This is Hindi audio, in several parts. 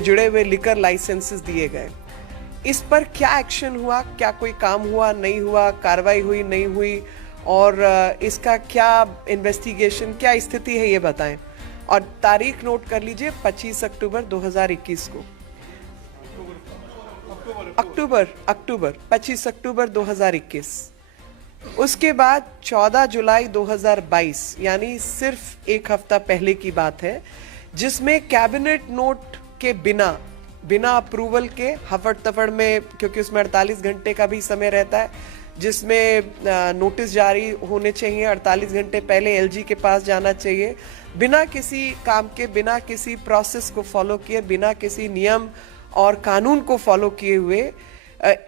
जुड़े हुए लिकर लाइसेंसेस दिए गए। इस पर क्या एक्शन हुआ, क्या कोई काम हुआ, नहीं हुआ, कार्रवाई हुई, नहीं हुई, और इसका क्या इन्वेस्टिगेशन, क्या स्थिति है, ये बताएं। और तारीख नोट कर लीजिए 25 अक्टूबर 2021 को। अक्टूबर 25 अक्टूबर 2021। उसके बाद 14 जुलाई 2022, यानी सिर्फ एक हफ्ता पहले की बात है, जिसमें कैबिनेट नोट के बिना अप्रूवल के हफड़ तफड़ में, क्योंकि उसमें 48 घंटे का भी समय रहता है, जिसमें नोटिस जारी होने चाहिए 48 घंटे पहले एलजी के पास जाना चाहिए, बिना किसी काम के, बिना किसी प्रोसेस को फॉलो किए, बिना किसी नियम और कानून को फॉलो किए हुए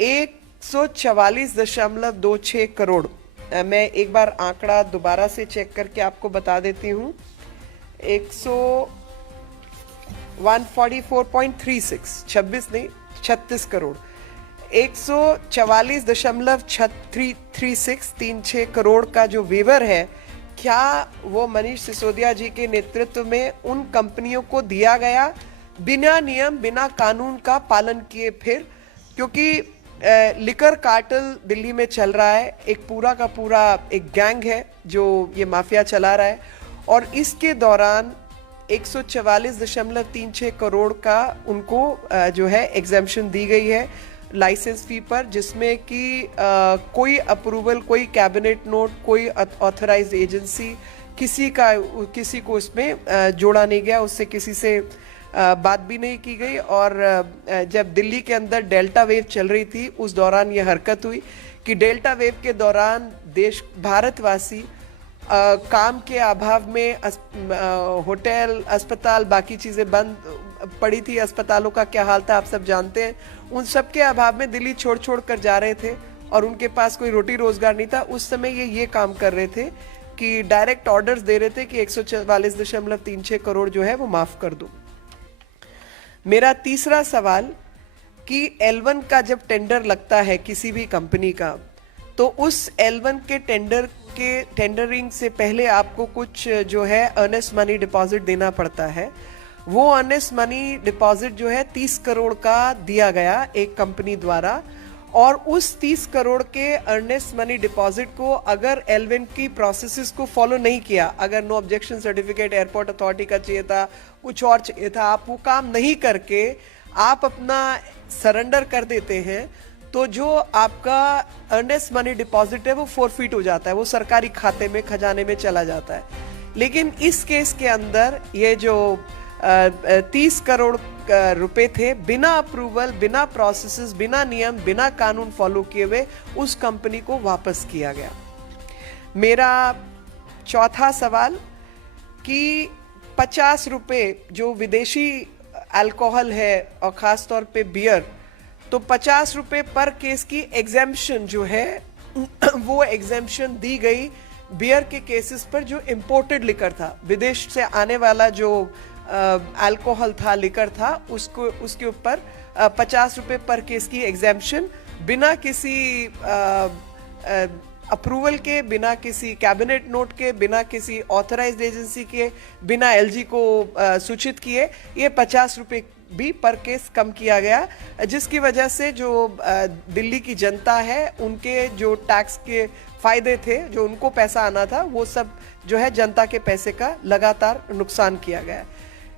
144.26 करोड़, मैं एक बार आंकड़ा दोबारा से चेक करके आपको बता देती हूँ, 144.36, 26 नहीं 36 करोड़, 144.36 करोड़ का जो वेवर है, क्या वो मनीष सिसोदिया जी के नेतृत्व में उन कंपनियों को दिया गया बिना नियम, बिना कानून का पालन किए? फिर क्योंकि लिकर कार्टेल दिल्ली में चल रहा है, एक पूरा का पूरा एक गैंग है जो ये माफिया चला रहा है, और इसके दौरान 144.36 करोड़ का उनको जो है एग्जेम्पशन दी गई है लाइसेंस फी पर, जिसमें कि कोई अप्रूवल, कोई कैबिनेट नोट, कोई ऑथराइज्ड एजेंसी, किसी को इसमें जोड़ा नहीं गया, उससे किसी से बात भी नहीं की गई। और जब दिल्ली के अंदर डेल्टा वेव चल रही थी, उस दौरान ये हरकत हुई कि डेल्टा वेव के दौरान भारतवासी काम के अभाव में होटल, अस्पताल, बाकी चीज़ें बंद पड़ी थी, अस्पतालों का क्या हाल था आप सब जानते हैं, उन सब के अभाव में दिल्ली छोड़ कर जा रहे थे और उनके पास कोई रोटी रोजगार नहीं था। उस समय ये काम कर रहे थे कि डायरेक्ट ऑर्डर्स दे रहे थे कि 144.36 करोड़ जो है वो माफ कर दो। मेरा तीसरा सवाल कि L1 का जब टेंडर लगता है किसी भी कंपनी का, तो उस L1 के टेंडरिंग से पहले आपको कुछ जो है अर्नेस्ट मनी डिपॉजिट देना पड़ता है। वो अर्नेस्ट मनी डिपॉजिट जो है 30 करोड़ का दिया गया एक कंपनी द्वारा, और उस 30 करोड़ के अर्नेस्ट मनी डिपॉजिट को अगर L1 की प्रोसेसेस को फॉलो नहीं किया, अगर no objection certificate airport authority का चाहिए था, कुछ और चाहिए था, आप वो काम नहीं करके आप अपना सरेंडर कर देते हैं, तो जो आपका अर्नेस्ट मनी डिपॉजिट है वो फोरफीट हो जाता है, वो सरकारी खाते में, खजाने में चला जाता है। लेकिन इस केस के अंदर ये जो 30 करोड़ रुपए थे, बिना अप्रूवल, बिना प्रोसेसेस, बिना नियम, बिना कानून फॉलो किए हुए उस कंपनी को वापस किया गया। मेरा चौथा सवाल कि 50 रुपए जो विदेशी अल्कोहल है और खास तौर पे बियर, तो 50 रुपए पर केस की एग्जेम्पशन जो है वो एग्जेम्पशन दी गई बियर के केसेस पर जो इंपोर्टेड लिकर था, विदेश से आने वाला जो अल्कोहल था, लिकर था, उसके ऊपर 50 रुपए पर केस की एग्जेम्पशन, बिना किसी अप्रूवल के, बिना किसी कैबिनेट नोट के, बिना किसी ऑथराइज्ड एजेंसी के, बिना एलजी को सूचित किए, ये 50 रुपए भी पर केस कम किया गया, जिसकी वजह से जो दिल्ली की जनता है, उनके जो टैक्स के फायदे थे, जो उनको पैसा आना था, वो सब जो है जनता के पैसे का लगातार नुकसान किया गया।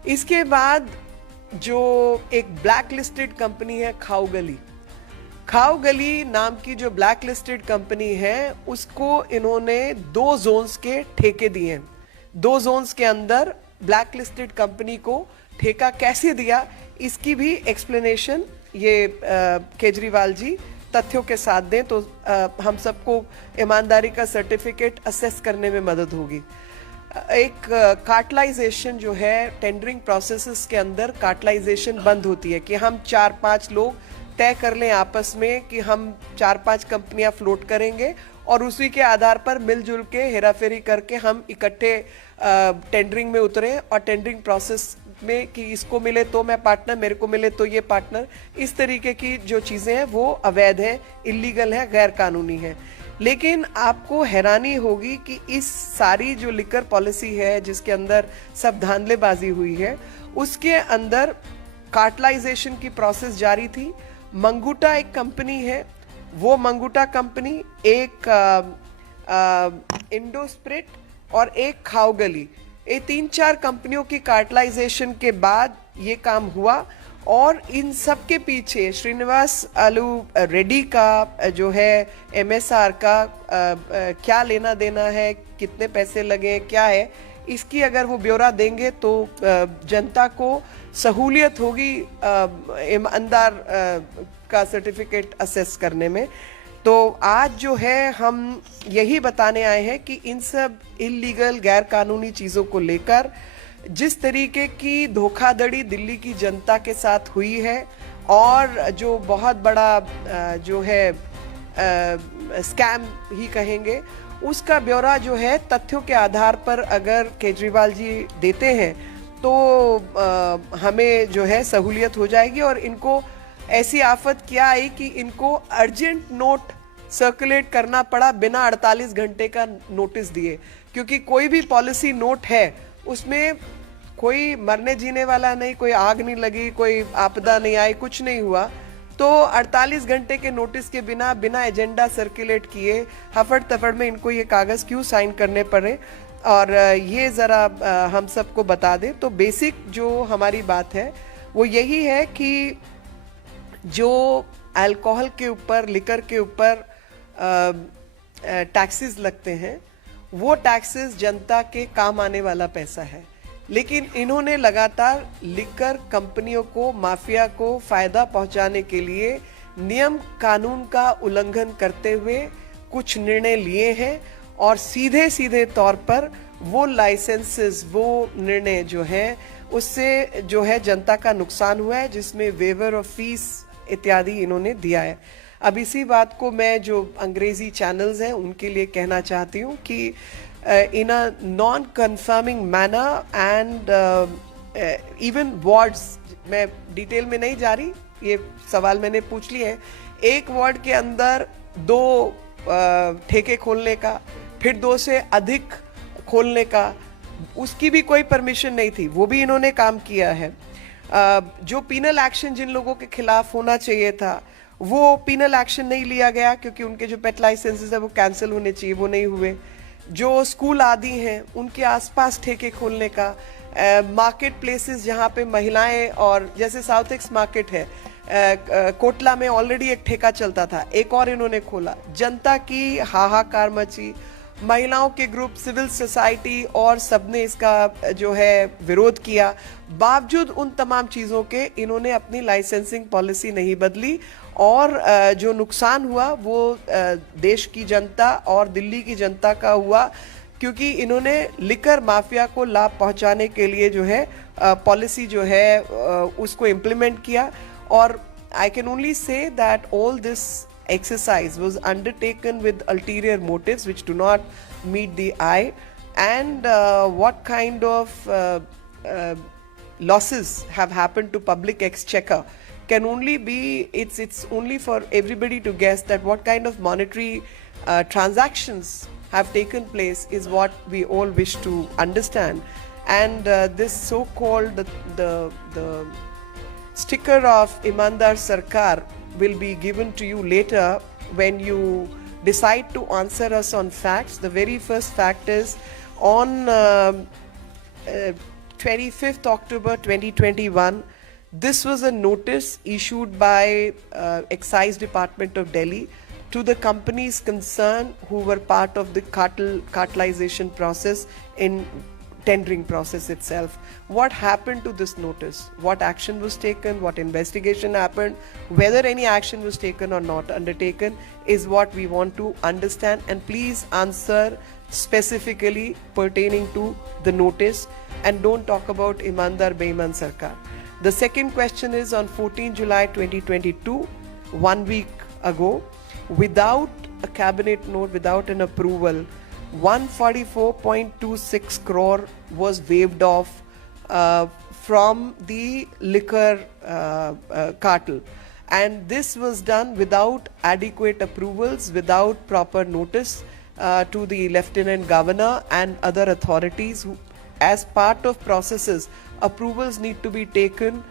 इसके बाद जो एक ब्लैक लिस्टेड कंपनी है खाओ गली नाम की जो ब्लैक लिस्टेड कंपनी है, उसको इन्होंने 2 जोन्स के ठेके दिए हैं। 2 जोन्स के अंदर ब्लैक लिस्टेड कंपनी को ठेका कैसे दिया, इसकी भी एक्सप्लेनेशन ये केजरीवाल जी तथ्यों के साथ दें तो हम सबको ईमानदारी का सर्टिफिकेट असेस करने में मदद होगी। एक कार्टलाइजेशन जो है, टेंडरिंग प्रोसेसेस के अंदर कार्टलाइजेशन बंद होती है कि हम 4-5 लोग तय कर लें आपस में कि हम 4-5 कंपनियां फ्लोट करेंगे और उसी के आधार पर मिलजुल के हेराफेरी करके हम इकट्ठे टेंडरिंग में उतरे और टेंडरिंग प्रोसेस में कि इसको मिले तो मैं पार्टनर, मेरे को मिले तो ये पार्टनर, इस तरीके की जो चीज़ें हैं वो अवैध है, इलीगल है, गैर कानूनी है। लेकिन आपको हैरानी होगी कि इस सारी जो लिकर पॉलिसी है जिसके अंदर सब धांधलेबाजी हुई है, उसके अंदर कार्टलाइजेशन की प्रोसेस जारी थी। मंगूटा एक कंपनी है, वो मंगूटा कंपनी एक इंडोस्प्रिट और एक खाओगली, ये 3-4 कंपनियों की कार्टलाइजेशन के बाद ये काम हुआ। और इन सब के पीछे श्रीनिवास आलू रेड्डी का जो है MSR का क्या लेना देना है, कितने पैसे लगे, क्या है, इसकी अगर वो ब्यौरा देंगे तो जनता को सहूलियत होगी ईमानदार का सर्टिफिकेट असेस करने में। तो आज जो है हम यही बताने आए हैं कि इन सब इलीगल गैर कानूनी चीज़ों को लेकर जिस तरीके की धोखाधड़ी दिल्ली की जनता के साथ हुई है और जो बहुत बड़ा जो है स्कैम ही कहेंगे, उसका ब्यौरा जो है तथ्यों के आधार पर अगर केजरीवाल जी देते हैं तो हमें जो है सहूलियत हो जाएगी। और इनको ऐसी आफत क्या आई कि इनको अर्जेंट नोट सर्कुलेट करना पड़ा बिना 48 घंटे का नोटिस दिए, क्योंकि कोई भी पॉलिसी नोट है उसमें कोई मरने जीने वाला नहीं, कोई आग नहीं लगी, कोई आपदा नहीं आई, कुछ नहीं हुआ। तो 48 घंटे के नोटिस के बिना एजेंडा सर्कुलेट किए हफड़ तफड़ में इनको ये कागज़ क्यों साइन करने पड़े, और ये ज़रा हम सबको बता दें। तो बेसिक जो हमारी बात है वो यही है कि जो अल्कोहल के ऊपर, लिकर के ऊपर टैक्सेस लगते हैं, वो टैक्सेस जनता के काम आने वाला पैसा है, लेकिन इन्होंने लगातार लिकर कंपनियों को, माफिया को फायदा पहुंचाने के लिए नियम कानून का उल्लंघन करते हुए कुछ निर्णय लिए हैं। और सीधे सीधे तौर पर वो लाइसेंसेस, वो निर्णय जो है उससे जो है जनता का नुकसान हुआ है, जिसमें वेवर ऑफ फीस इत्यादि इन्होंने दिया है। अब इसी बात को मैं जो अंग्रेजी चैनल्स हैं उनके लिए कहना चाहती हूँ कि in a non-confirming manner and even wards, मैं डिटेल में नहीं जा रही, ये सवाल मैंने पूछ लिया है। एक वार्ड के अंदर 2 ठेके खोलने का, फिर 2 से अधिक खोलने का, उसकी भी कोई परमिशन नहीं थी, वो भी इन्होंने काम किया है। जो पीनल एक्शन जिन लोगों के खिलाफ होना चाहिए था वो पीनल एक्शन नहीं लिया गया, क्योंकि उनके जो पेट लाइसेंसेस है वो कैंसिल होने चाहिए, वो नहीं हुए। जो स्कूल आदि हैं उनके आसपास ठेके खोलने का, मार्केट प्लेसेस जहाँ पे महिलाएं, और जैसे साउथ एक्स मार्केट है, कोटला में ऑलरेडी एक ठेका चलता था, एक और इन्होंने खोला। जनता की हाहाकार मची, महिलाओं के ग्रुप, सिविल सोसाइटी और सबने इसका जो है विरोध किया। बावजूद उन तमाम चीज़ों के इन्होंने अपनी लाइसेंसिंग पॉलिसी नहीं बदली, और जो नुकसान हुआ वो देश की जनता और दिल्ली की जनता का हुआ, क्योंकि इन्होंने लिकर माफिया को लाभ पहुंचाने के लिए जो है पॉलिसी जो है उसको इम्प्लीमेंट किया। और I can only say that all this exercise was undertaken with ulterior motives which do not meet the eye, and what kind of losses have happened to public exchequer can only be, it's only for everybody to guess that what kind of monetary transactions have taken place is what we all wish to understand. And this so-called the sticker of Imandar Sarkar will be given to you later when you decide to answer us on facts. The very first fact is on 25th October 2021, this was a notice issued by Excise Department of Delhi to the companies concerned who were part of the cartelization process in tendering process itself. What happened to this notice? What action was taken? What investigation happened? Whether any action was taken or not undertaken is what we want to understand, and please answer specifically pertaining to the notice and don't talk about Imandar Beiman Sarkar. The second question is on 14 July 2022, 1 week ago, without a cabinet note, without an approval, 144.26 crore was waived off from the liquor cartel, and this was done without adequate approvals, without proper notice to the Lieutenant Governor and other authorities who, as part of processes, approvals need to be taken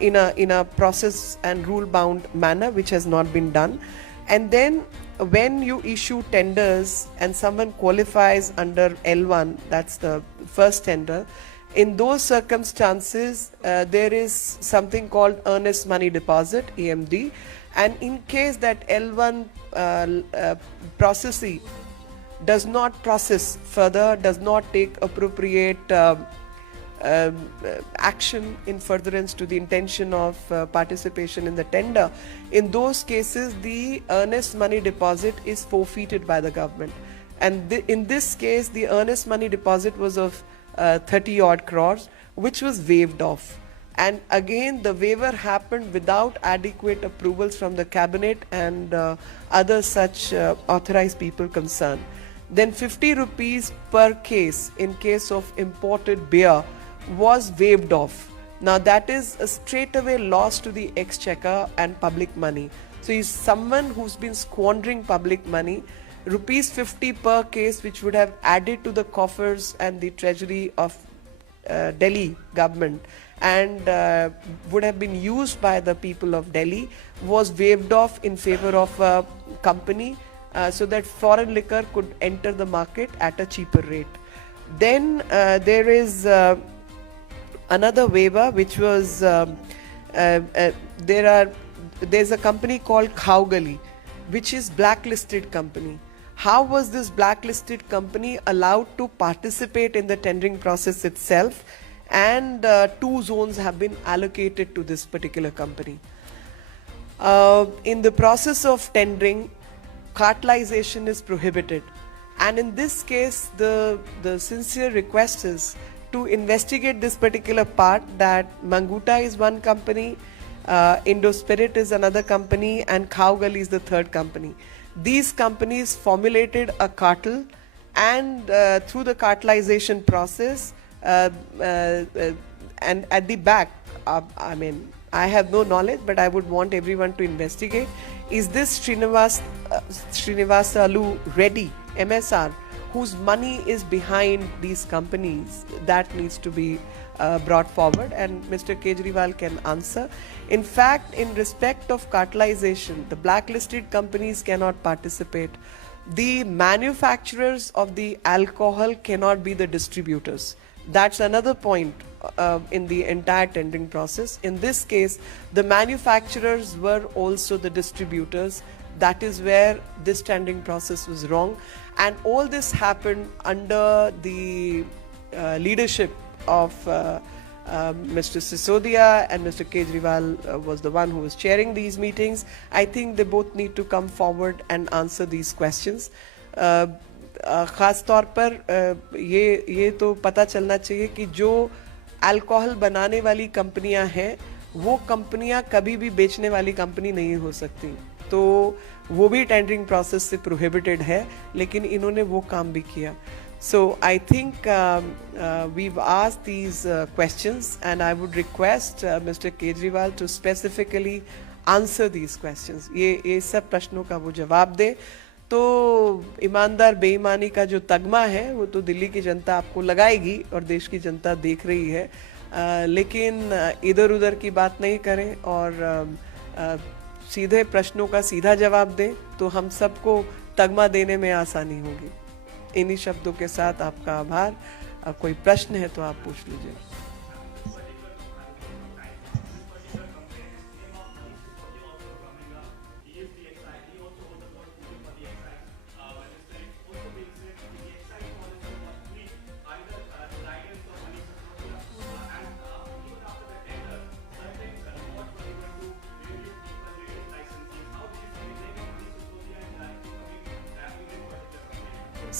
in a process and rule bound manner, which has not been done. And then when you issue tenders and someone qualifies under L1, that's the first tender, in those circumstances there is something called earnest money deposit, EMD, and in case that L1 processee does not process further, does not take appropriate action in furtherance to the intention of participation in the tender, in those cases the earnest money deposit is forfeited by the government. And in this case the earnest money deposit was of 30 odd crores, which was waived off. And again the waiver happened without adequate approvals from the cabinet and other such authorized people concerned. Then 50 rupees per case in case of imported beer was waived off. Now that is a straightaway loss to the exchequer and public money. So is someone who's been squandering public money, rupees 50 per case, which would have added to the coffers and the treasury of Delhi government and would have been used by the people of Delhi, was waived off in favor of a company so that foreign liquor could enter the market at a cheaper rate. Then there is another waiver which was there's a company called Khaugali, which is blacklisted company. How was this blacklisted company allowed to participate in the tendering process itself? And 2 zones have been allocated to this particular company. In the process of tendering, cartelization is prohibited, and in this case the sincere request is to investigate this particular part, that Manguta is one company, Indospirit is another company, and Khaugali is the third company. These companies formulated a cartel, and through the cartelization process and at the back, I mean, I have no knowledge, but I would want everyone to investigate. Is this Srinivasalu Reddy, MSR, whose money is behind these companies? That needs to be brought forward, and Mr. Kejriwal can answer. In fact, in respect of cartelization, the blacklisted companies cannot participate. The manufacturers of the alcohol cannot be the distributors. That's another point in the entire tendering process. In this case, the manufacturers were also the distributors. That is where this tendering process was wrong. And all this happened under the leadership of Mr. Sisodia, and Mr. Kejriwal was the one who was chairing these meetings. I think they both need to come forward and answer these questions. खास तौर पर ये तो पता चलना चाहिए कि जो अल्कोहल बनाने वाली कंपनियां हैं वो कंपनियां कभी भी बेचने वाली कंपनी नहीं हो सकती, तो वो भी टेंडरिंग प्रोसेस से प्रोहिबिटेड है, लेकिन इन्होंने वो काम भी किया. So I think we've asked these questions, and I would request Mr. Kejriwal to specifically answer these questions. ये सब प्रश्नों का वो जवाब दे. तो ईमानदार बेईमानी का जो तगमा है वो तो दिल्ली की जनता आपको लगाएगी और देश की जनता देख रही है, लेकिन इधर उधर की बात नहीं करें और सीधे प्रश्नों का सीधा जवाब दें, तो हम सबको तगमा देने में आसानी होगी. इन्हीं शब्दों के साथ आपका आभार. कोई प्रश्न है तो आप पूछ लीजिए.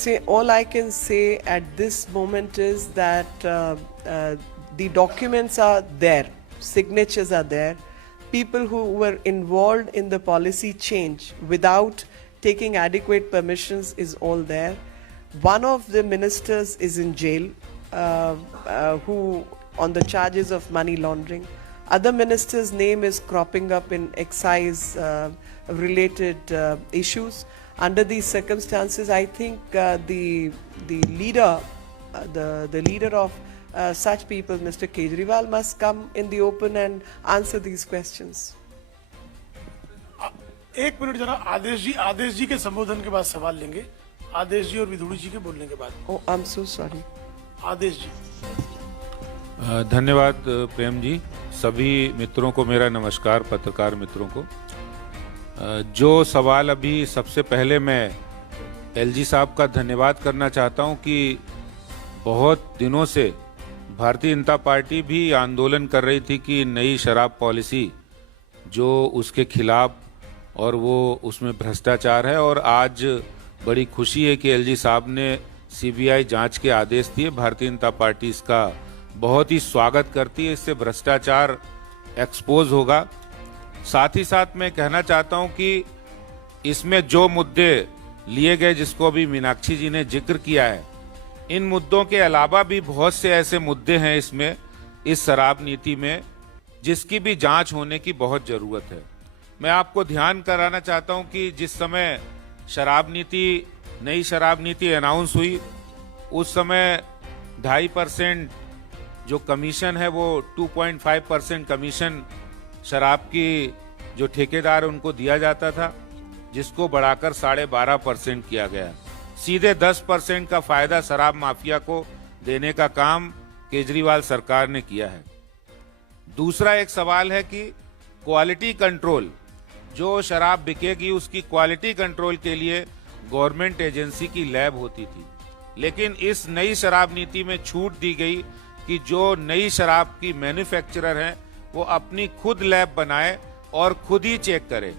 See, all I can say at this moment is that the documents are there, signatures are there. People who were involved in the policy change without taking adequate permissions is all there. One of the ministers is in jail who on the charges of money laundering. Other minister's name is cropping up in excise related issues. Under these circumstances, I think the leader of such people, Mr. Kejriwal, must come in the open and answer these questions. एक मिनट जरा, आदेश जी के संबोधन के बाद सवाल लेंगे, आदेश जी और विधुड़ी जी के बोलने के बाद। Oh, I'm so sorry. आदेश जी। धन्यवाद प्रेम जी। सभी मित्रों को मेरा नमस्कार, पत्रकार मित्रों को। जो सवाल अभी सबसे पहले मैं एलजी साहब का धन्यवाद करना चाहता हूं कि बहुत दिनों से भारतीय जनता पार्टी भी आंदोलन कर रही थी कि नई शराब पॉलिसी जो उसके खिलाफ और वो उसमें भ्रष्टाचार है, और आज बड़ी खुशी है कि एलजी साहब ने सीबीआई जांच के आदेश दिए। भारतीय जनता पार्टी इसका बहुत ही स्वागत करती है, इससे भ्रष्टाचार एक्सपोज होगा। साथ ही साथ मैं कहना चाहता हूं कि इसमें जो मुद्दे लिए गए, जिसको अभी मीनाक्षी जी ने जिक्र किया है, इन मुद्दों के अलावा भी बहुत से ऐसे मुद्दे हैं इसमें, इस शराब नीति में, जिसकी भी जांच होने की बहुत जरूरत है। मैं आपको ध्यान कराना चाहता हूं कि जिस समय नई शराब नीति अनाउंस हुई, उस समय 2.5% जो कमीशन है वो 2.5% कमीशन शराब की जो ठेकेदार उनको दिया जाता था, जिसको बढ़ाकर 12.5% किया गया। सीधे 10% का फायदा शराब माफिया को देने का काम केजरीवाल सरकार ने किया है। दूसरा एक सवाल है कि क्वालिटी कंट्रोल, जो शराब बिकेगी उसकी क्वालिटी कंट्रोल के लिए गवर्नमेंट एजेंसी की लैब होती थी, लेकिन इस नई शराब नीति में छूट दी गई कि जो नई शराब की मैन्युफैक्चरर हैं वो अपनी खुद लैब बनाए और खुद ही चेक करे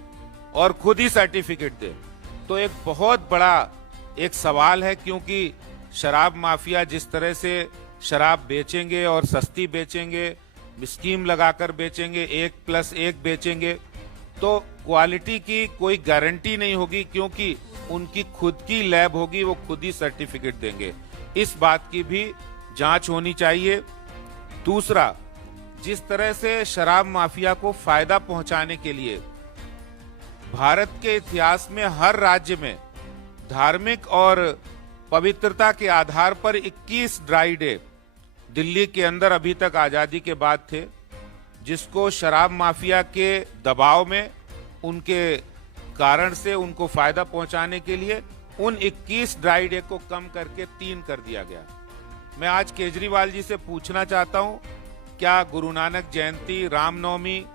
और खुद ही सर्टिफिकेट दे। तो एक बहुत बड़ा एक सवाल है, क्योंकि शराब माफिया जिस तरह से शराब बेचेंगे और सस्ती बेचेंगे, स्कीम लगाकर बेचेंगे, 1+1 बेचेंगे, तो क्वालिटी की कोई गारंटी नहीं होगी, क्योंकि उनकी खुद की लैब होगी, वो खुद ही सर्टिफिकेट देंगे। इस बात की भी जांच होनी चाहिए। दूसरा, जिस तरह से शराब माफिया को फायदा पहुंचाने के लिए भारत के इतिहास में हर राज्य में धार्मिक और पवित्रता के आधार पर 21 ड्राई डे दिल्ली के अंदर अभी तक आजादी के बाद थे, जिसको शराब माफिया के दबाव में, उनके कारण से उनको फायदा पहुंचाने के लिए उन 21 ड्राई डे को कम करके 3 कर दिया गया। मैं आज केजरीवाल जी से पूछना चाहता हूं, क्या गुरु नानक जयंती, रामनवमी,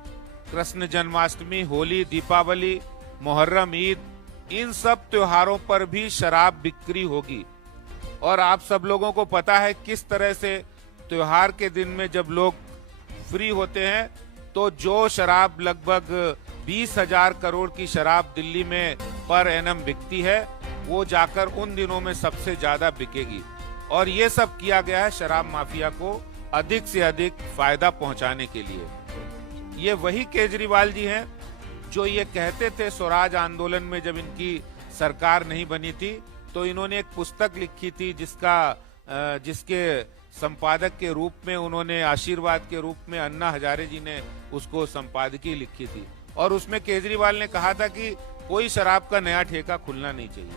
कृष्ण जन्माष्टमी, होली, दीपावली, मुहर्रम, ईद, इन सब त्योहारों पर भी शराब बिक्री होगी? और आप सब लोगों को पता है किस तरह से त्योहार के दिन में जब लोग फ्री होते हैं तो जो शराब लगभग 20,000 करोड़ की शराब दिल्ली में पर एनम बिकती है, वो जाकर उन दिनों में सबसे ज्यादा बिकेगी। और ये सब किया गया है शराब माफिया को अधिक से अधिक फायदा पहुंचाने के लिए। ये वही केजरीवाल जी हैं जो ये कहते थे स्वराज आंदोलन में, जब इनकी सरकार नहीं बनी थी तो इन्होंने एक पुस्तक लिखी थी जिसके संपादक के रूप में उन्होंने, आशीर्वाद के रूप में अन्ना हजारे जी ने उसको संपादकीय लिखी थी, और उसमें केजरीवाल ने कहा था कि कोई शराब का नया ठेका खुलना नहीं चाहिए,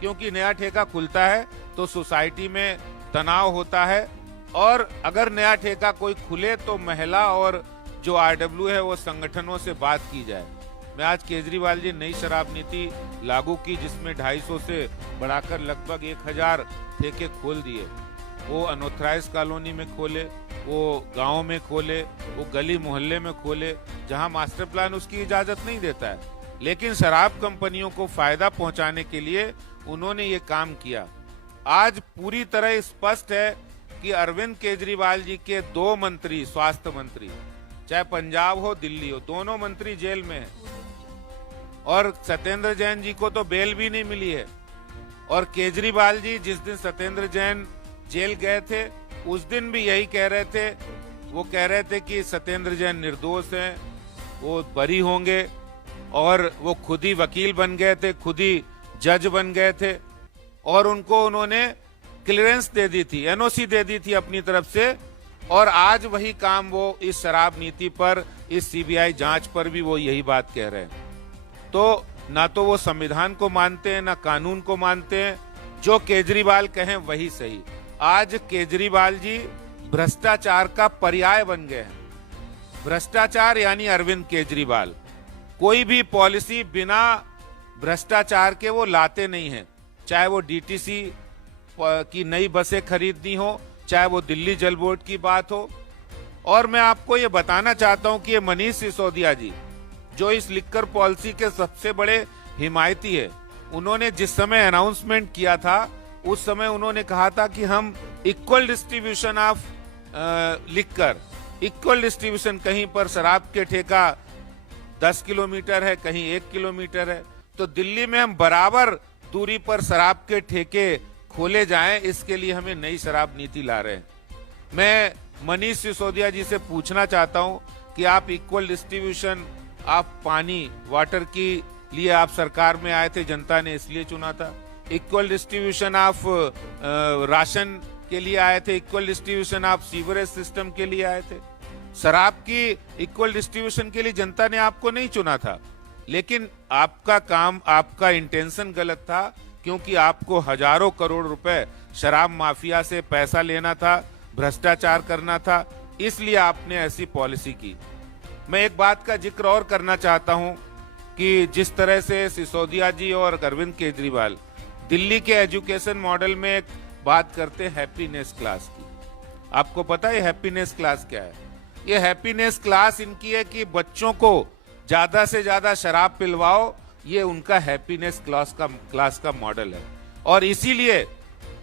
क्योंकि नया ठेका खुलता है तो सोसाइटी में तनाव होता है, और अगर नया ठेका कोई खुले तो महिला और जो आरडब्ल्यू है वो संगठनों से बात की जाए। मैं आज केजरीवाल जी नई शराब नीति लागू की, जिसमें 250 से बढ़ाकर लगभग 1000 ठेके खोल दिए। वो अनऑथराइज कॉलोनी में खोले, वो गांव में खोले, वो गली मोहल्ले में खोले, जहां मास्टर प्लान उसकी इजाजत नहीं देता है, लेकिन शराब कंपनियों को फायदा पहुंचाने के लिए उन्होंने ये काम किया। आज पूरी तरह स्पष्ट है कि अरविंद केजरीवाल जी के 2 मंत्री, स्वास्थ्य मंत्री, चाहे पंजाब हो दिल्ली हो, दोनों मंत्री जेल में हैं, और सत्येंद्र जैन जी को तो बेल भी नहीं मिली है। और केजरीवाल जी जिस दिन सत्येंद्र जैन जेल गए थे उस दिन भी यही कह रहे थे, वो कह रहे थे कि सत्येंद्र जैन निर्दोष हैं, वो बरी होंगे, और वो खुद ही वकील बन गए थे, खुद ही जज बन गए थे, और उनको उन्होंने क्लियरेंस दे दी थी, एनओसी दे दी थी अपनी तरफ से। और आज वही काम वो इस शराब नीति पर, इस सीबीआई जांच पर भी वो यही बात कह रहे हैं। तो ना तो वो संविधान को मानते हैं, ना कानून को मानते हैं, जो केजरीवाल कहें वही सही। आज केजरीवाल जी भ्रष्टाचार का पर्याय बन गए हैं। भ्रष्टाचार यानी अरविंद केजरीवाल कोई भी पॉलिसी बिना भ्रष्टाचार के वो लाते नहीं हैं, चाहे वो डीटीसी की नई बसें खरीदनी हो, चाहे वो दिल्ली जल बोर्ड की बात हो। और मैं आपको ये बताना चाहता हूं कि ये मनीष सिसोदिया जी जो इस लिक्कर पॉलिसी के सबसे बड़े हिमायती है, उन्होंने जिस समय अनाउंसमेंट किया था उस समय उन्होंने कहा था कि हम equal distribution of liquor, equal distribution, कहीं पर शराब के ठेका 10 किलोमीटर है, कहीं 1 किलोमीटर है, तो दिल्ली में हम बराबर दूरी पर शराब के ठेके खोले जाएं, इसके लिए हमें नई शराब नीति ला रहे हैं। मैं मनीष सिसोदिया जी से पूछना चाहता हूं कि आप इक्वल डिस्ट्रीब्यूशन आप पानी, वाटर की लिए आप सरकार में आए थे, जनता ने इसलिए चुना था। इक्वल डिस्ट्रीब्यूशन ऑफ राशन के लिए आए थे, equal distribution of sewerage system के लिए आए थे। शराब की इक्वल डिस्ट्रीब्यूशन के लिए जनता ने आपको नहीं चुना था, लेकिन आपका काम, आपका इंटेंशन गलत था, क्योंकि आपको हजारों करोड़ रुपए शराब माफिया से पैसा लेना था, भ्रष्टाचार करना था, इसलिए आपने ऐसी पॉलिसी की। मैं एक बात का जिक्र और करना चाहता हूं कि जिस तरह से सिसोदिया जी और अरविंद केजरीवाल दिल्ली के एजुकेशन मॉडल में एक बात करते हैं हैप्पीनेस क्लास की। आपको पता है हैप्पीनेस क्लास क्या है? ये हैप्पीनेस क्लास इनकी है कि बच्चों को ज्यादा से ज्यादा शराब पिलवाओ, ये उनका हैप्पीनेस क्लास का मॉडल है। और इसीलिए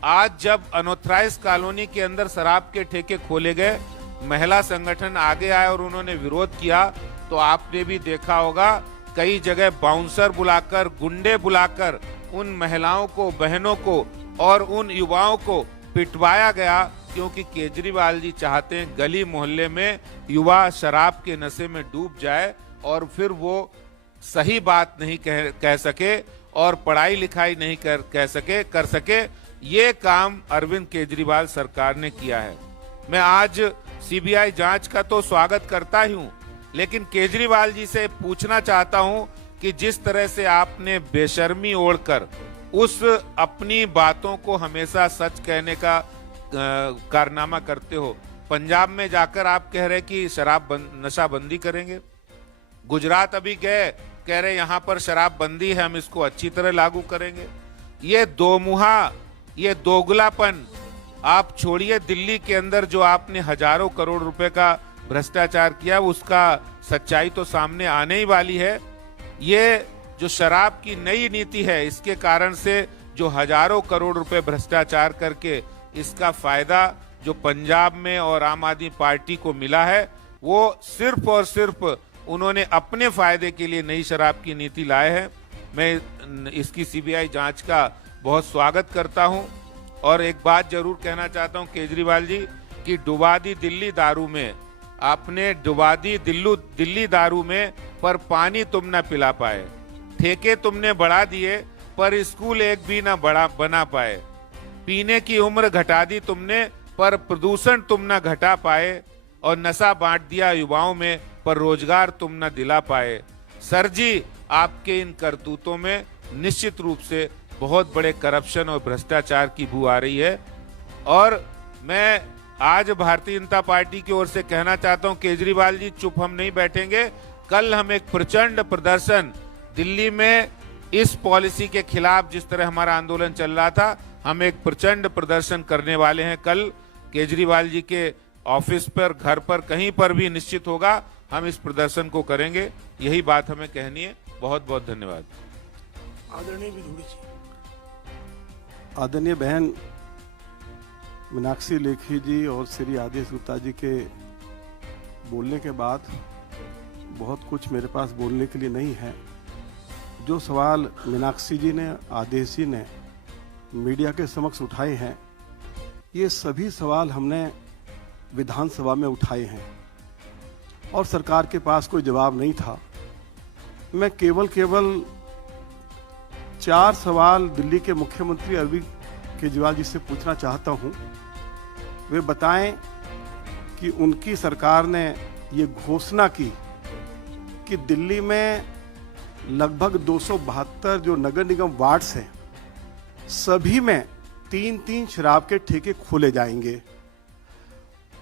आज जब अनऑथराइज्ड कॉलोनी के अंदर शराब के ठेके खोले गए, महिला संगठन आगे आए और उन्होंने विरोध किया, तो आपने भी देखा होगा कई जगह बाउंसर बुलाकर, गुंडे बुलाकर उन महिलाओं को, बहनों को और उन युवाओं को पिटवाया गया, क्योंकि केजरीवाल जी चाहते हैं गली मोहल्ले में युवा शराब के नशे में डूब जाए और फिर वो सही बात नहीं कह सके और पढ़ाई लिखाई नहीं कर सके। ये काम अरविंद केजरीवाल सरकार ने किया है। मैं आज सीबीआई जांच का तो स्वागत करता ही हूं, लेकिन केजरीवाल जी से पूछना चाहता हूं कि जिस तरह से आपने बेशर्मी ओढ़कर उस अपनी बातों को हमेशा सच कहने का कारनामा करते हो, पंजाब में जाकर आप कह रहे कि नशा बंदी करेंगे, गुजरात अभी गए, कह रहे यहाँ पर शराब बंदी है, हम इसको अच्छी तरह लागू करेंगे। ये दोमुहा, ये दोगलापन आप छोड़िए। दिल्ली के अंदर जो आपने हजारों करोड़ रुपए का भ्रष्टाचार किया, उसका सच्चाई तो सामने आने ही वाली है। ये जो शराब की नई नीति है, इसके कारण से जो हजारों करोड़ रुपए भ्रष्टाचार करके इसका फायदा जो पंजाब में और आम आदमी पार्टी को मिला है, वो सिर्फ और सिर्फ उन्होंने अपने फायदे के लिए नई शराब की नीति लाए हैं। मैं इसकी सीबीआई जांच का बहुत स्वागत करता हूं। और एक बात जरूर कहना चाहता हूं केजरीवाल जी कि डुबा दी दिल्ली दारू में, आपने डुबा दी दिल्ली दारू में, पर पानी तुम ना पिला पाए। ठेके तुमने बढ़ा दिए, पर स्कूल एक भी ना बना पाए। पीने की उम्र घटा दी तुमने, पर प्रदूषण तुम ना घटा पाए। और नशा बांट दिया युवाओं में, पर रोजगार तुम ना दिला पाए। सर जी, आपके इन करतूतों में निश्चित रूप से बहुत बड़े करप्शन और भ्रष्टाचार की बू आ रही है। और मैं आज भारतीय जनता पार्टी की ओर से कहना चाहता हूं, केजरीवाल जी चुप हम नहीं बैठेंगे। कल हम एक प्रचंड प्रदर्शन दिल्ली में इस पॉलिसी के खिलाफ, जिस तरह हमारा आंदोलन चल रहा था, हम एक प्रचंड प्रदर्शन करने वाले हैं। कल केजरीवाल जी के ऑफिस पर, घर पर, कहीं पर भी निश्चित होगा, हम इस प्रदर्शन को करेंगे। यही बात हमें कहनी है। बहुत बहुत धन्यवाद। आदरणीय विधुड़ी जी। आदरणीय बहन मीनाक्षी लेखी जी और श्री आदेश गुप्ता जी के बोलने के बाद बहुत कुछ मेरे पास बोलने के लिए नहीं है। जो सवाल मीनाक्षी जी ने, आदेश जी ने मीडिया के समक्ष उठाए हैं, ये सभी सवाल हमने विधानसभा में उठाए हैं और सरकार के पास कोई जवाब नहीं था। मैं केवल 4 सवाल दिल्ली के मुख्यमंत्री अरविंद केजरीवाल जी से पूछना चाहता हूं। वे बताएं कि उनकी सरकार ने ये घोषणा की कि दिल्ली में लगभग 272 जो नगर निगम वार्ड्स हैं, सभी में 3-3 शराब के ठेके खोले जाएंगे।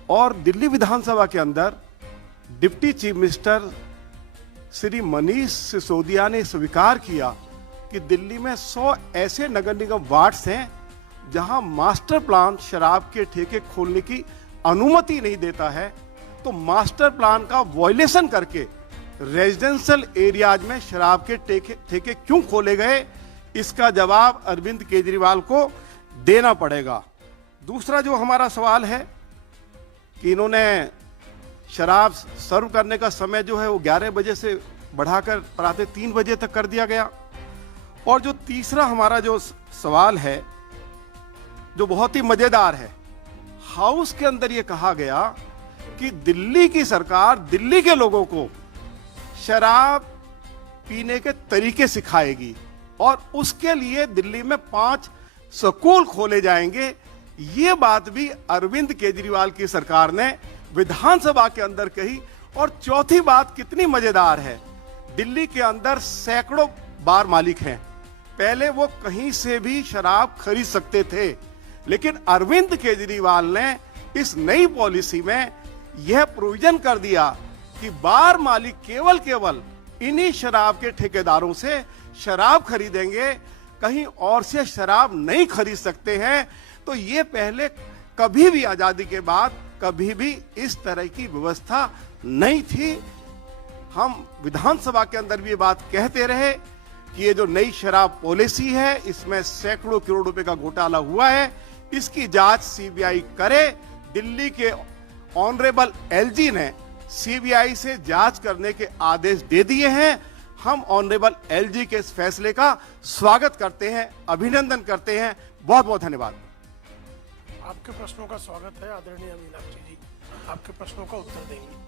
और दिल्ली विधानसभा के अंदर deputy chief minister Shri Manish Sisodia ने स्वीकार किया कि दिल्ली में 100 ऐसे नगर निगम वार्ड्स हैं जहां मास्टर प्लान शराब के ठेके खोलने की अनुमति नहीं देता है। तो मास्टर प्लान का वॉयलेशन करके रेजिडेंशियल एरियाज में शराब के ठेके क्यों खोले गए, इसका जवाब अरविंद केजरीवाल को देना पड़ेगा। दूसरा जो हमारा सवाल है कि इन्होंने शराब सर्व करने का समय जो है वो 11 बजे से बढ़ाकर प्रातः 3 बजे तक कर दिया गया। और जो तीसरा हमारा जो सवाल है जो बहुत ही मजेदार है, हाउस के अंदर ये कहा गया कि दिल्ली की सरकार दिल्ली के लोगों को शराब पीने के तरीके सिखाएगी और उसके लिए दिल्ली में 5 स्कूल खोले जाएंगे। ये बात भी अरविंद केजरीवाल की सरकार ने विधानसभा के अंदर कही। और चौथी बात कितनी मजेदार है, दिल्ली के अंदर सैकड़ों बार मालिक हैं, पहले वो कहीं से भी शराब खरीद सकते थे, लेकिन अरविंद केजरीवाल ने इस नई पॉलिसी में यह प्रोविजन कर दिया कि बार मालिक केवल इन्हीं शराब के ठेकेदारों से शराब खरीदेंगे, कहीं और से शराब नहीं खरीद सकते हैं। तो ये पहले कभी भी आजादी के बाद कभी भी इस तरह की व्यवस्था नहीं थी। हम विधानसभा के अंदर भी ये बात कहते रहे कि ये जो नई शराब पॉलिसी है इसमें सैकड़ों करोड़ रुपए का घोटाला हुआ है, इसकी जांच सीबीआई करे। दिल्ली के ऑनरेबल एलजी ने सीबीआई से जांच करने के आदेश दे दिए हैं। हम ऑनरेबल एलजी के इस फैसले का स्वागत करते हैं, अभिनंदन करते हैं। बहुत बहुत धन्यवाद। आपके प्रश्नों का स्वागत है आदरणीय मीनाक्षी जी, आपके प्रश्नों का उत्तर देंगी।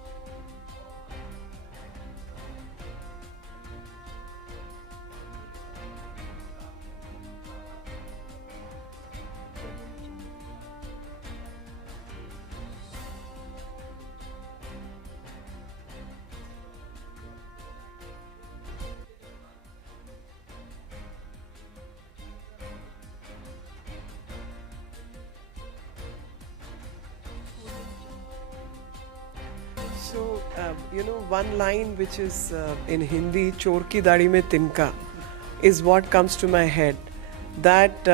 So, one line which is in Hindi, "Chor ki dadi mein tinka," is what comes to my head. That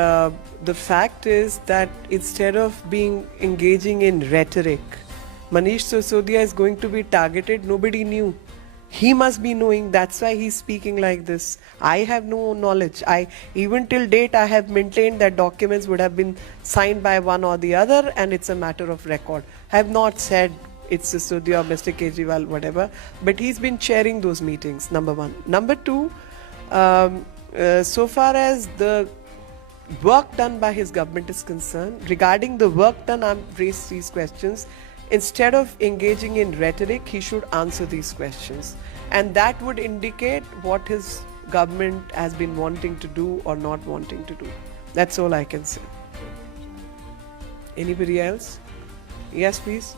the fact is that instead of being engaging in rhetoric, Manish Sisodia is going to be targeted. Nobody knew. He must be knowing. That's why he's speaking like this. I have no knowledge. Even till date, I have maintained that documents would have been signed by one or the other, and it's a matter of record. I have not said it's Sisodia or Mr. Kejriwal, whatever, but he's been chairing those meetings, number one. Number two, so far as the work done by his government is concerned, regarding the work done, I've raised these questions. Instead of engaging in rhetoric, he should answer these questions. And that would indicate what his government has been wanting to do or not wanting to do. That's all I can say. Anybody else? Yes, please.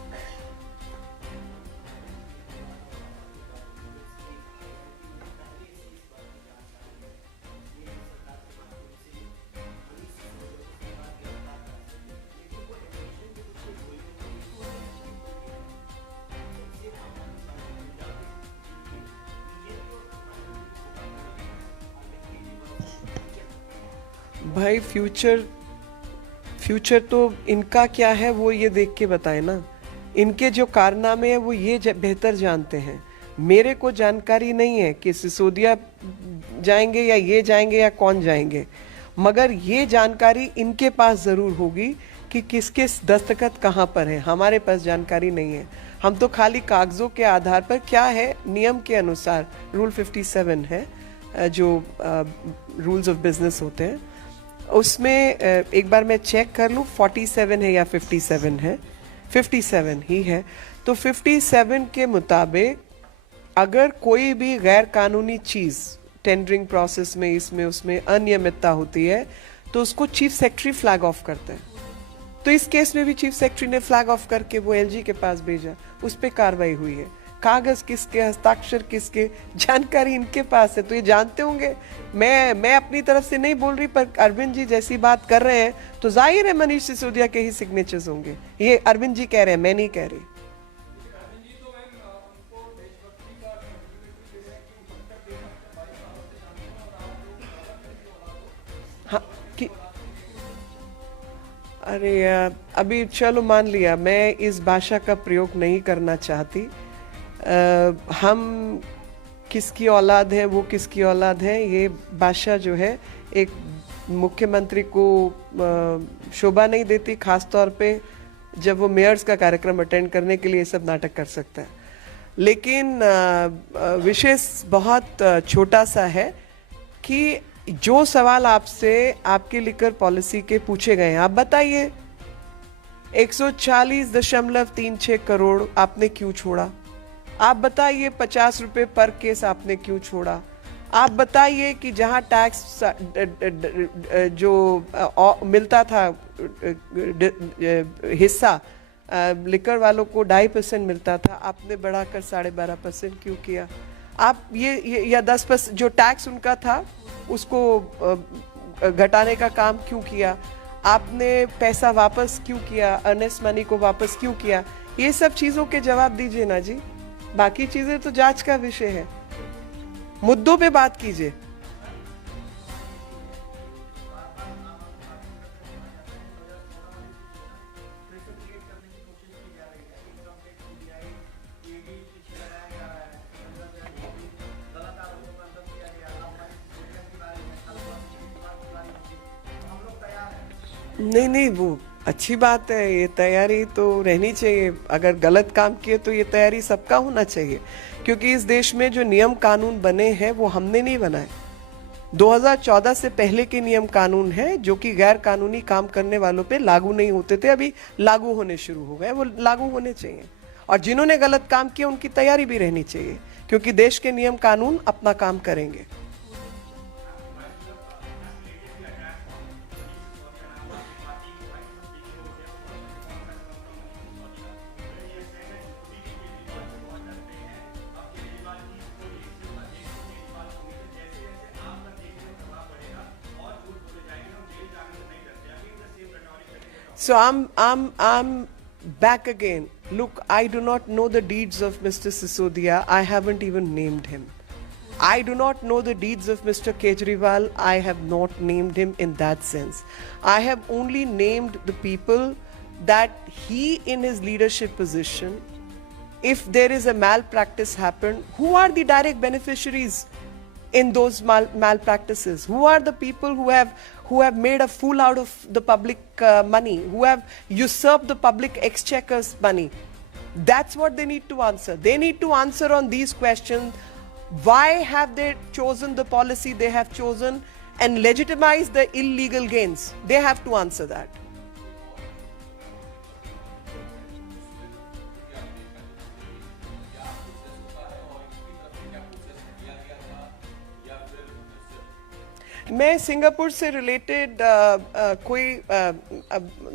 भाई फ्यूचर तो इनका क्या है वो ये देख के बताए ना। इनके जो कारनामे हैं वो ये बेहतर जानते हैं। मेरे को जानकारी नहीं है कि सिसोदिया जाएंगे या ये जाएंगे या कौन जाएंगे, मगर ये जानकारी इनके पास ज़रूर होगी कि किसके दस्तखत कहाँ पर है। हमारे पास जानकारी नहीं है। हम तो खाली कागज़ों के आधार पर क्या है नियम के अनुसार रूल 57 है जो रूल्स ऑफ बिजनेस होते हैं, उसमें एक बार मैं चेक कर लूँ 47 है या 57 है, 57 ही है। तो 57 के मुताबिक अगर कोई भी गैर कानूनी चीज़ टेंडरिंग प्रोसेस में इसमें उसमें अनियमितता होती है तो उसको चीफ सेक्रेटरी फ्लैग ऑफ करता है। तो इस केस में भी चीफ सेक्रेटरी ने फ्लैग ऑफ करके वो एलजी के पास भेजा, उस पर कार्रवाई हुई है। कागज किसके, हस्ताक्षर किसके, जानकारी इनके पास है, तो ये जानते होंगे। मैं अपनी तरफ से नहीं बोल रही, पर अरविंद जी जैसी बात कर रहे हैं तो जाहिर है मनीष सिसोदिया के ही सिग्नेचर्स होंगे। ये अरविंद जी कह रहे हैं, मैं नहीं कह रही। हाँ कि अरे यार, अभी चलो मान लिया, मैं इस भाषा का प्रयोग नहीं करना चाहती। हम किसकी औलाद है, वो किसकी औलाद है, ये भाषा जो है एक मुख्यमंत्री को शोभा नहीं देती, खास तौर पे जब वो मेयर्स का कार्यक्रम अटेंड करने के लिए ये सब नाटक कर सकता है। लेकिन विशेष बहुत छोटा सा है कि जो सवाल आपसे आपके लिकर पॉलिसी के पूछे गए हैं, आप बताइए 140.36 करोड़ आपने क्यों छोड़ा? आप बताइए 50 रुपए पर केस आपने क्यों छोड़ा? आप बताइए कि जहां टैक्स जो मिलता था हिस्सा लिकर वालों को 2.5% मिलता था, आपने बढ़ाकर 12.5% क्यों किया? आप ये या 10% जो टैक्स उनका था उसको घटाने का काम क्यों किया? आपने पैसा वापस क्यों किया? अर्नेस्ट मनी को वापस क्यों किया? ये सब चीजों के जवाब दीजिए ना जी। बाकी चीजें तो जांच का विषय है, मुद्दों पे बात कीजिए। नहीं, वो अच्छी बात है, ये तैयारी तो रहनी चाहिए। अगर गलत काम किए तो ये तैयारी सबका होना चाहिए, क्योंकि इस देश में जो नियम कानून बने हैं वो हमने नहीं बनाए। 2014 से पहले के नियम कानून हैं जो कि गैर कानूनी काम करने वालों पे लागू नहीं होते थे, अभी लागू होने शुरू हो गए, वो लागू होने चाहिए। और जिन्होंने गलत काम किया उनकी तैयारी भी रहनी चाहिए, क्योंकि देश के नियम कानून अपना काम करेंगे। So I'm back again. Look, I do not know the deeds of Mr. Sisodia. I haven't even named him. I do not know the deeds of Mr. Kejriwal. I have not named him in that sense. I have only named the people that he, in his leadership position, if there is a malpractice happened, who are the direct beneficiaries in those malpractices? Who are the people who have made a fool out of the public money, who have usurped the public exchequer's money? That's what they need to answer. They need to answer on these questions. Why have they chosen the policy they have chosen and legitimize the illegal gains? They have to answer that. मैं सिंगापुर से रिलेटेड कोई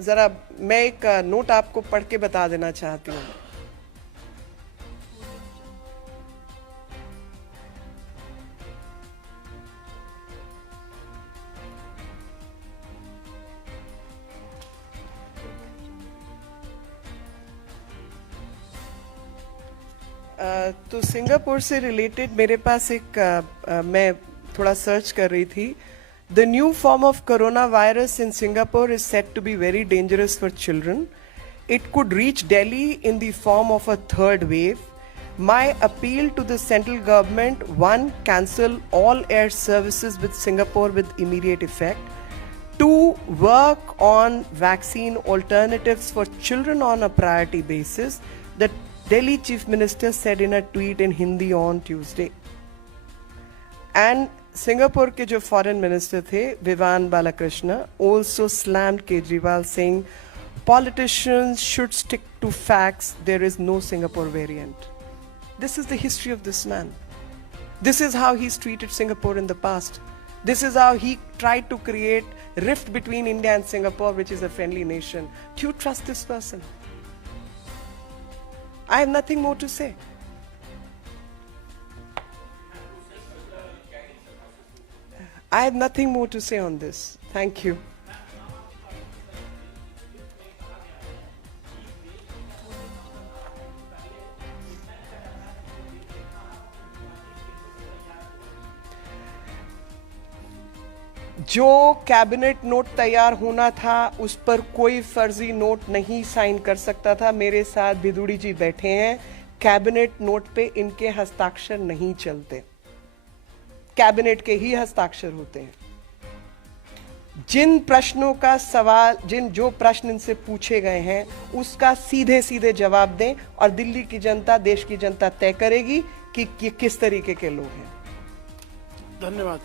ज़रा मैं एक नोट आपको पढ़ के बता देना चाहती हूँ। तो सिंगापुर से रिलेटेड मेरे पास एक मैं थोड़ा सर्च कर रही थी। The new form of coronavirus in Singapore is said to be very dangerous for children. It could reach Delhi in the form of a third wave. My appeal to the central government: 1. Cancel all air services with Singapore with immediate effect. 2. Work on vaccine alternatives for children on a priority basis. The Delhi Chief Minister said in a tweet in Hindi on Tuesday. And Singapore के जो फॉरेन मिनिस्टर थे Vivian Balakrishnan also slammed Kejriwal, saying politicians should stick to facts. There is no Singapore variant. This is the history of this man. This is how he's treated Singapore in the past. This is how he tried to create rift between India and Singapore, which is a friendly nation. Do you trust this person? I have nothing more to say. I have nothing more to say on this. Thank you. जो कैबिनेट नोट तैयार होना था उस पर कोई फर्जी नोट नहीं साइन कर सकता था। मेरे साथ भिदुड़ी जी बैठे हैं। कैबिनेट नोट पे इनके हस्ताक्षर नहीं चलते, कैबिनेट के ही हस्ताक्षर होते हैं। जिन प्रश्नों का सवाल, जो प्रश्न इनसे पूछे गए हैं उसका सीधे सीधे जवाब दें और दिल्ली की जनता, देश की जनता तय करेगी कि किस तरीके के लोग हैं। धन्यवाद।